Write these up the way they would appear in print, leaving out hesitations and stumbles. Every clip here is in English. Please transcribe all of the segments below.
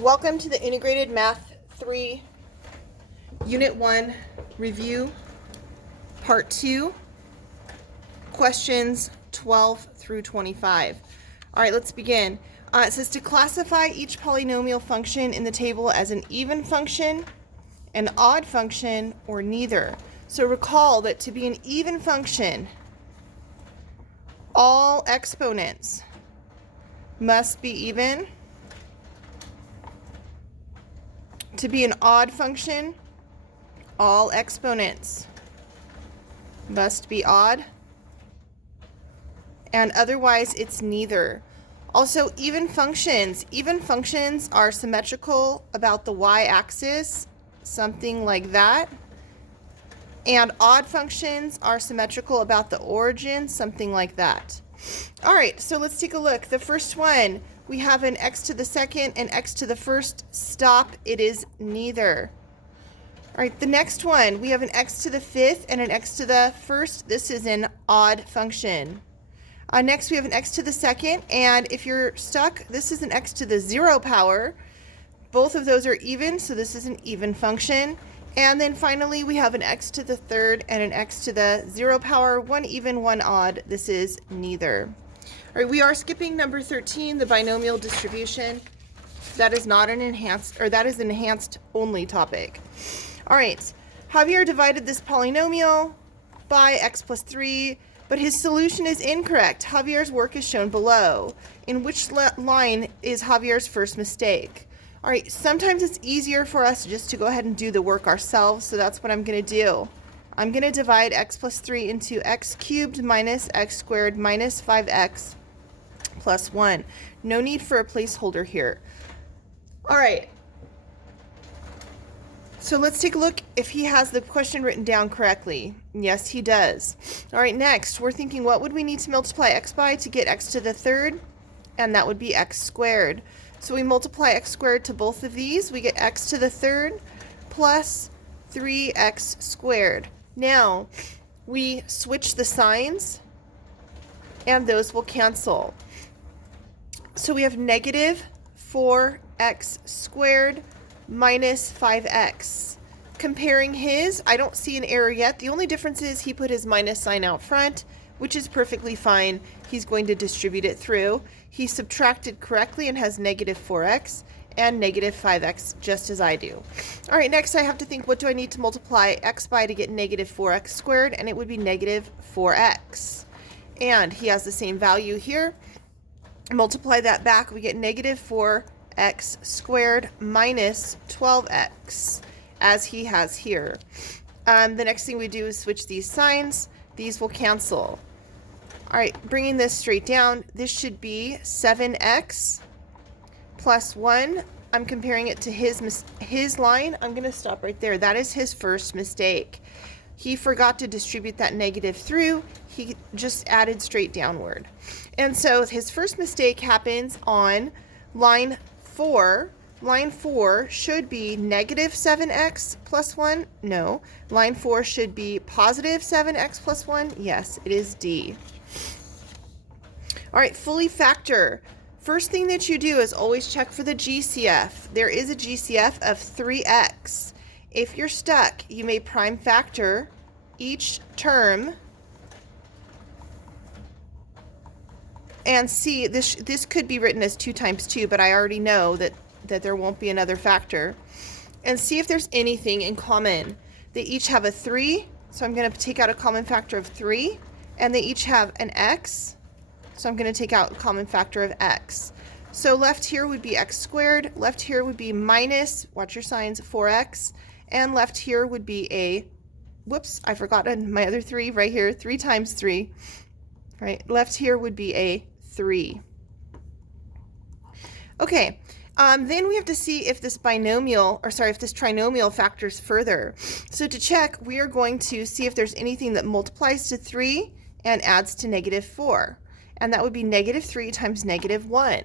Welcome to the Integrated Math 3 Unit 1 Review, Part 2, questions 12 through 25. All right, let's begin. It says to classify each polynomial function in the table as an even function, an odd function, or neither. So recall that to be an even function, all exponents must be even. To be an odd function, all exponents must be odd, and otherwise it's neither. Also, even functions are symmetrical about the y-axis, something like that. And odd functions are symmetrical about the origin, something like that. All right, so let's take a look. The first one, we have an x to the second and x to the first. Stop, it is neither. All right, the next one, we have an x to the fifth and an x to the first. This is an odd function. Next, we have an x to the second, and if you're stuck, this is an x to the 0 power. Both of those are even, so this is an even function. And then finally, we have an x to the third and an x to the 0 power, one even, one odd. This is neither. All right, we are skipping number 13, the binomial distribution. That is not an enhanced, or that is an enhanced only topic. All right, Javier divided this polynomial by x plus 3, but his solution is incorrect. Javier's work is shown below. In which line is Javier's first mistake? All right, sometimes it's easier for us just to go ahead and do the work ourselves, so that's what I'm going to do. I'm going to divide x plus 3 into x cubed minus x squared minus 5x plus 1. No need for a placeholder here. All right. So let's take a look if he has the question written down correctly. Yes, he does. All right, next, we're thinking what would we need to multiply x by to get x to the third? And that would be x squared. So we multiply x squared to both of these. We get x to the third plus 3x squared. Now, we switch the signs, and those will cancel. So we have negative 4x squared minus 5x. Comparing his, I don't see an error yet. The only difference is he put his minus sign out front, which is perfectly fine. He's going to distribute it through. He subtracted correctly and has negative 4x and negative 5x, just as I do. All right, next I have to think, what do I need to multiply x by to get negative 4x squared? And it would be negative 4x. And he has the same value here. Multiply that back, we get negative 4x squared minus 12x, as he has here. The next thing we do is switch these signs. These will cancel. All right, bringing this straight down, this should be 7x plus 1. I'm comparing it to his line. I'm going to stop right there. That is his first mistake. He forgot to distribute that negative through. He just added straight downward. And so his first mistake happens on line 4. Line 4 should be negative 7x plus 1. No. Line 4 should be positive 7x plus 1. Yes, it is D. All right, fully factor. First thing that you do is always check for the GCF. There is a GCF of 3x. If you're stuck, you may prime factor each term and see, this could be written as 2 times 2, but I already know that there won't be another factor. And see if there's anything in common. They each have a 3, so I'm going to take out a common factor of 3. And they each have an x, so I'm going to take out a common factor of x. So left here would be x squared, left here would be minus, watch your signs, 4x, and left here would be a, whoops, I forgot my other 3 right here, 3 times 3. Right, left here would be a 3. Okay. Then we have to see if this if this trinomial factors further. So to check, we are going to see if there's anything that multiplies to 3 and adds to negative 4. And that would be negative 3 times negative 1.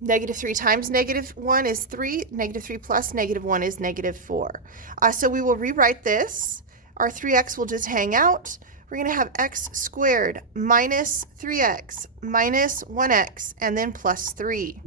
Negative 3 times negative 1 is 3. Negative 3 plus negative 1 is negative 4. So we will rewrite this. Our 3x will just hang out. We're going to have x squared minus 3x minus 1x and then plus 3.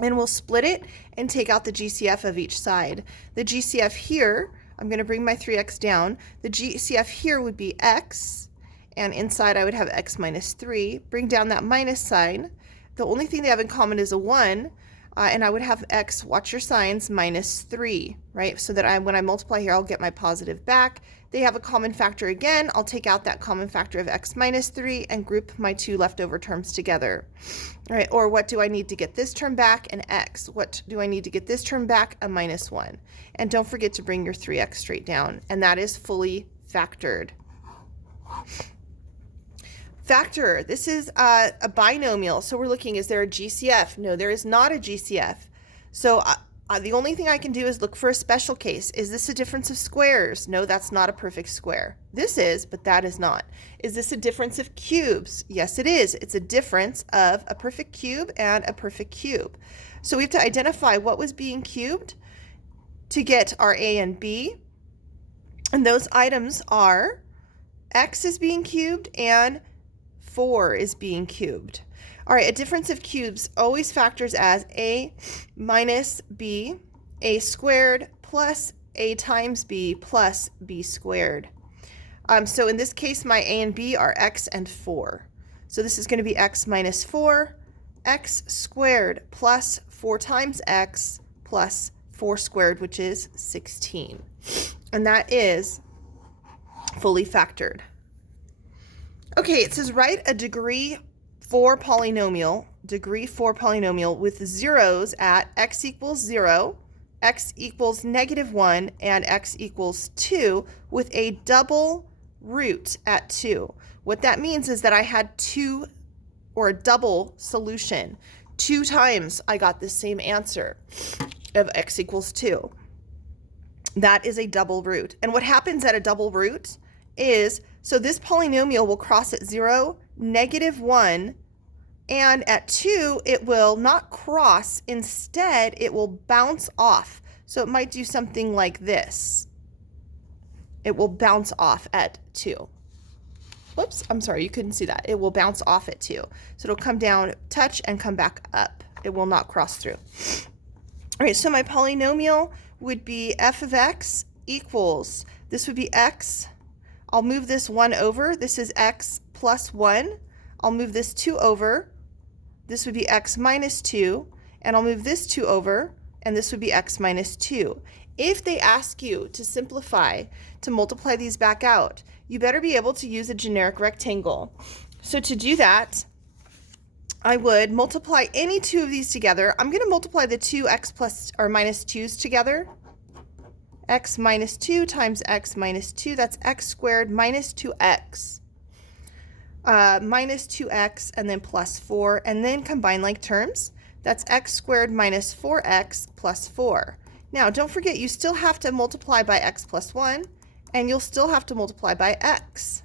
And we'll split it and take out the GCF of each side. The GCF here, I'm going to bring my 3x down. The GCF here would be x, and inside I would have x minus 3. Bring down that minus sign. The only thing they have in common is a 1, and I would have x, watch your signs, minus 3, right? So that when I multiply here, I'll get my positive back. They have a common factor again. I'll take out that common factor of x minus 3 and group my two leftover terms together. All right, or what do I need to get this term back? An x. What do I need to get this term back? A minus 1. And don't forget to bring your 3x straight down, and that is fully factored. Factor, this is a binomial, so we're looking, is there a GCF? No, there is not a GCF. So the only thing I can do is look for a special case. Is this a difference of squares? No, that's not a perfect square. This is, but that is not. Is this a difference of cubes? Yes, it is. It's a difference of a perfect cube and a perfect cube. So we have to identify what was being cubed to get our A and B. And those items are x is being cubed and 4 is being cubed. All right, a difference of cubes always factors as a minus b, a squared plus a times b plus b squared. So in this case, my a and b are x and 4. So this is going to be x minus 4, x squared plus 4 times x plus 4 squared, which is 16. And that is fully factored. Okay, it says write a degree 4 polynomial with zeros at x equals 0, x equals -1, and x equals 2 with a double root at 2. What that means is that I had two, or a double solution. 2 times I got the same answer of x equals 2. That is a double root. And what happens at a double root is, so this polynomial will cross at 0, -1, and at 2, it will not cross. Instead, it will bounce off. So it might do something like this. It will bounce off at 2. Whoops, I'm sorry, you couldn't see that. It will bounce off at 2. So it'll come down, touch, and come back up. It will not cross through. All right, so my polynomial would be f of x equals, this would be x. I'll move this 1 over. This is x plus 1. I'll move this 2 over. This would be x minus 2. And I'll move this 2 over, and this would be x minus 2. If they ask you to simplify, to multiply these back out, you better be able to use a generic rectangle. So to do that, I would multiply any two of these together. I'm going to multiply the two x plus or minus 2's together. X minus 2 times x minus 2, that's x squared minus 2x. Minus 2x and then plus 4, and then combine like terms. That's x squared minus 4x plus 4. Now, don't forget, you still have to multiply by x plus 1, and you'll still have to multiply by x.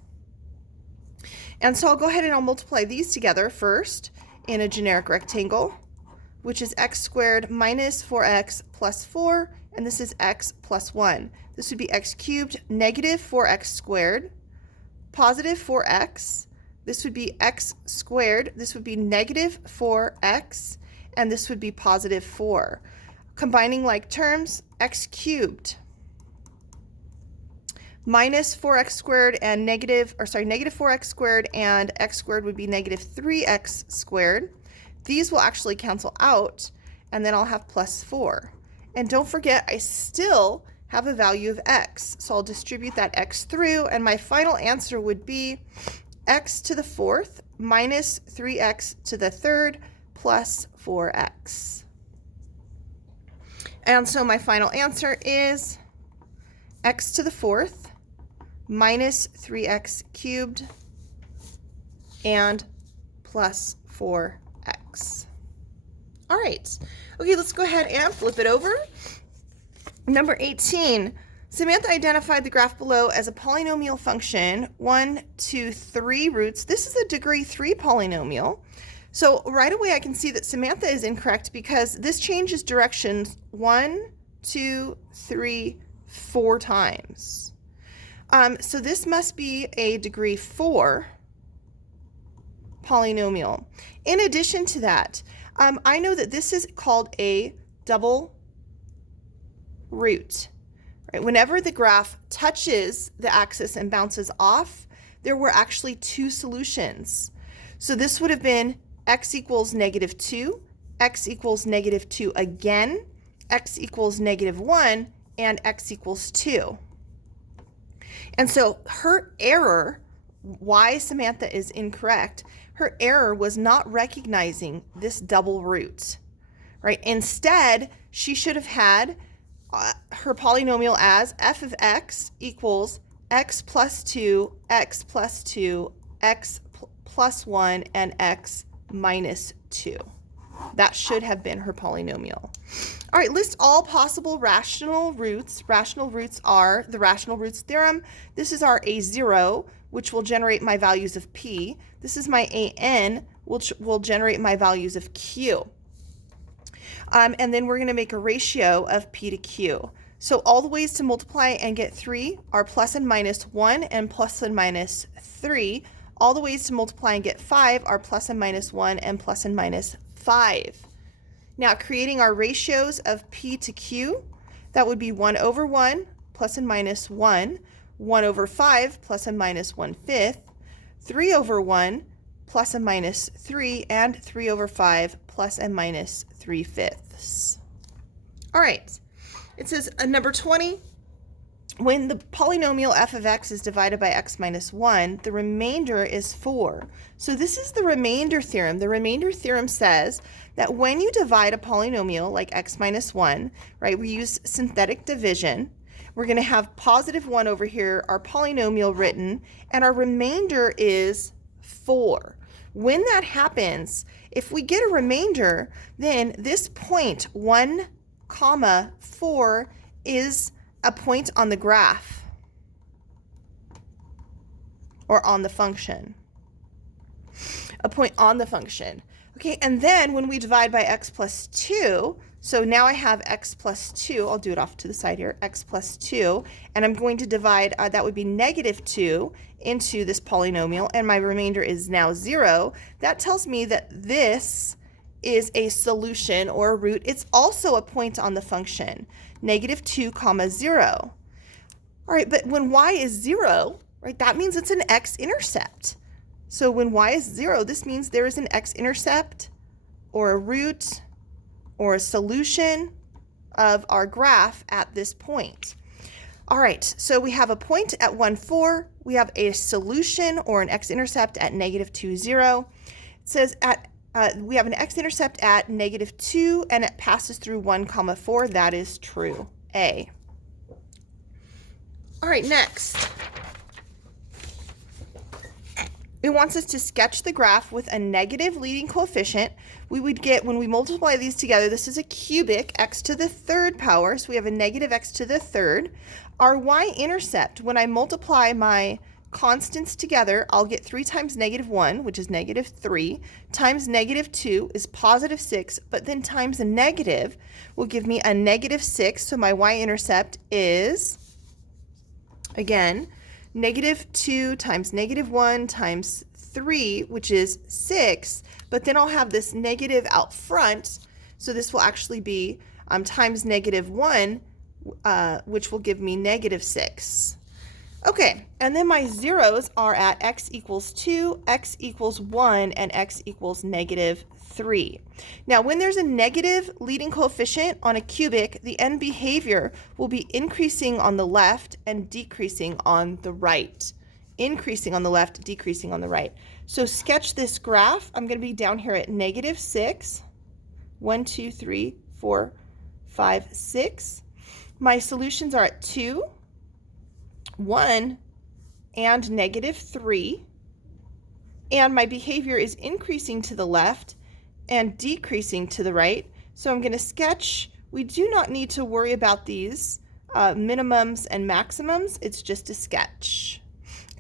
And so I'll go ahead and I'll multiply these together first in a generic rectangle, which is x squared minus 4x plus 4, and this is x plus 1. This would be x cubed negative 4x squared, positive 4x. This would be x squared. This would be negative 4x, and this would be positive 4. Combining like terms, x cubed minus 4x squared and negative 4x squared and x squared would be negative 3x squared. These will actually cancel out, and then I'll have plus 4. And don't forget, I still have a value of x. So I'll distribute that x through, and my final answer would be x to the 4th minus 3x to the 3rd plus 4x. And so my final answer is x to the 4th minus 3x cubed and plus 4x. All right. Okay, let's go ahead and flip it over. Number 18. Samantha identified the graph below as a polynomial function, 1, 2, 3 roots. This is a degree 3 polynomial. So right away I can see that Samantha is incorrect because this changes directions 1, 2, 3, 4 times. So this must be a degree 4 polynomial. In addition to that, I know that this is called a double root. Right? Whenever the graph touches the axis and bounces off, there were actually two solutions. So this would have been x equals -2, x equals -2 again, x equals -1, and x equals 2. And so her error, why Samantha is incorrect, her error was not recognizing this double root, right? Instead, she should have had her polynomial as f of x equals x plus 2, x plus 2, x plus 1, and x minus 2. That should have been her polynomial. All right, list all possible rational roots. Rational roots are the rational roots theorem. This is our A0, which will generate my values of P. This is my AN, which will generate my values of Q. And then we're going to make a ratio of P to Q. So all the ways to multiply and get 3 are plus and minus 1 and plus and minus 3. All the ways to multiply and get 5 are plus and minus 1 and plus and minus 5. Now creating our ratios of P to Q, that would be 1 over 1 plus and minus 1, 1 over 5 plus and minus 1/5, 3 over 1 plus and minus 3, and 3 over 5 plus and minus 3/5. All right, it says number 20, when the polynomial f of x is divided by x minus 1, the remainder is 4. So this is the remainder theorem. The remainder theorem says that when you divide a polynomial like x minus 1, right, we use synthetic division. We're going to have positive 1 over here, our polynomial written, and our remainder is 4. When that happens, if we get a remainder, then this point 1, 4 is a point on the graph or on the function. A point on the function. Okay, and then when we divide by x plus 2, so now I have x plus 2, I'll do it off to the side here, x plus 2, and I'm going to divide, that would be -2 into this polynomial, and my remainder is now 0. That tells me that this is a solution or a root. It's also a point on the function, -2, 0. All right, but when y is 0, right, that means it's an x-intercept. So when y is 0, this means there is an x-intercept or a root or a solution of our graph at this point. All right, so we have a point at 1, 4. We have a solution or an x-intercept at -2, 0. It says we have an x-intercept at -2 and it passes through 1, 4. That is true. A. All right, next. It wants us to sketch the graph with a negative leading coefficient. We would get, when we multiply these together, this is a cubic, x to the 3rd power, so we have a negative x to the 3rd. Our y-intercept, when I multiply my constants together, I'll get 3 times -1, which is -3, times -2 is +6, but then times a negative will give me a -6, so my y-intercept is, again, -2 times -1 times 3, which is 6, but then I'll have this negative out front, so this will actually be times -1, which will give me -6. Okay, and then my zeros are at x equals 2, x equals 1, and x equals -3. Now, when there's a negative leading coefficient on a cubic, the end behavior will be increasing on the left and decreasing on the right. Increasing on the left, decreasing on the right. So sketch this graph. I'm going to be down here at -6, 1, 2, 3, 4, 5, 6. My solutions are at 2, 1, and -3. And my behavior is increasing to the left and decreasing to the right. So I'm going to sketch. We do not need to worry about these minimums and maximums. It's just a sketch.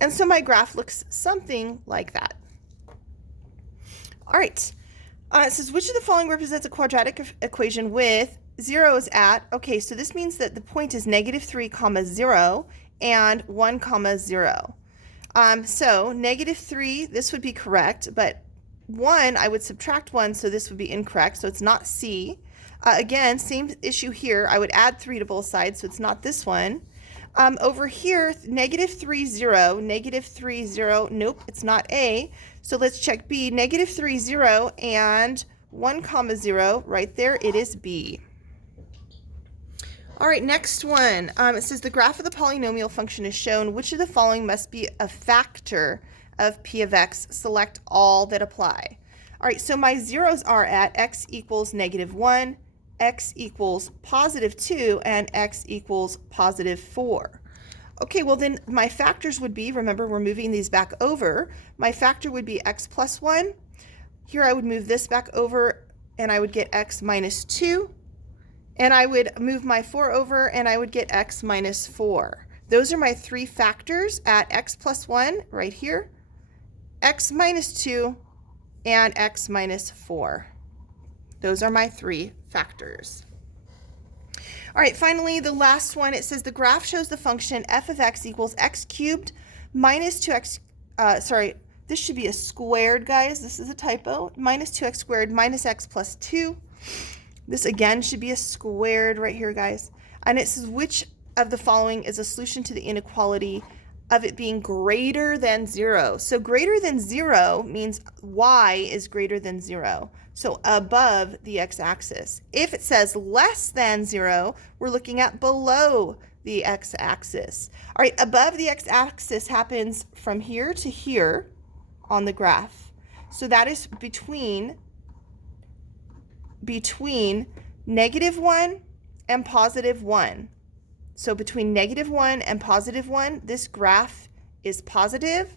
And so my graph looks something like that. All right. It says, which of the following represents a quadratic equation with zeros at, okay, so this means that the point is -3, 0 and 1, 0. So -3, this would be correct, but 1, I would subtract 1, so this would be incorrect, so it's not C. Again, same issue here. I would add 3 to both sides, so it's not this one. Over here, -3, 0, -3, 0, nope, it's not A. So let's check B, -3, 0, and 1, 0, right there, it is B. All right, next one. It says the graph of the polynomial function is shown. Which of the following must be a factor of P of X? Select all that apply. All right, so my zeros are at X equals -1, X equals +2, and X equals +4. Okay, well then my factors would be, remember we're moving these back over, my factor would be X plus 1. Here I would move this back over and I would get X minus 2. And I would move my 4 over and I would get X minus 4. Those are my 3 factors at X plus 1 right here, X minus 2, and X minus 4. Those are my 3 factors. All right, finally, the last one, it says the graph shows the function f of x equals x cubed minus 2x, this should be a squared, guys. This is a typo. Minus 2x squared minus x plus 2. This again should be a squared right here, guys. And it says which of the following is a solution to the inequality of it being greater than 0. So greater than 0 means y is greater than 0. So above the x-axis. If it says less than 0, we're looking at below the x-axis. All right, above the x-axis happens from here to here on the graph. So that is between -1 and +1. So between -1 and +1, this graph is positive.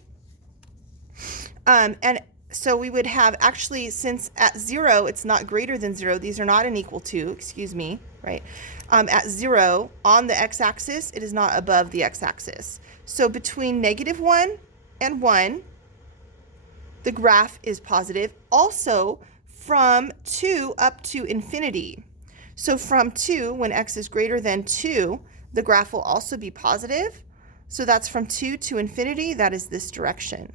And so we would have, actually, since at 0, it's not greater than 0, these are not an equal to, excuse me, right? At 0, on the x-axis, it is not above the x-axis. So between -1 and 1, the graph is positive. Also, from 2 up to infinity. So from 2, when x is greater than 2, the graph will also be positive. So that's from 2 to infinity. That is this direction.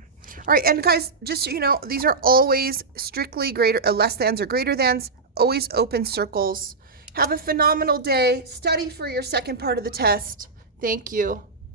All right, and guys, just so you know, these are always strictly less thans or greater thans, always open circles. Have a phenomenal day. Study for your second part of the test. Thank you.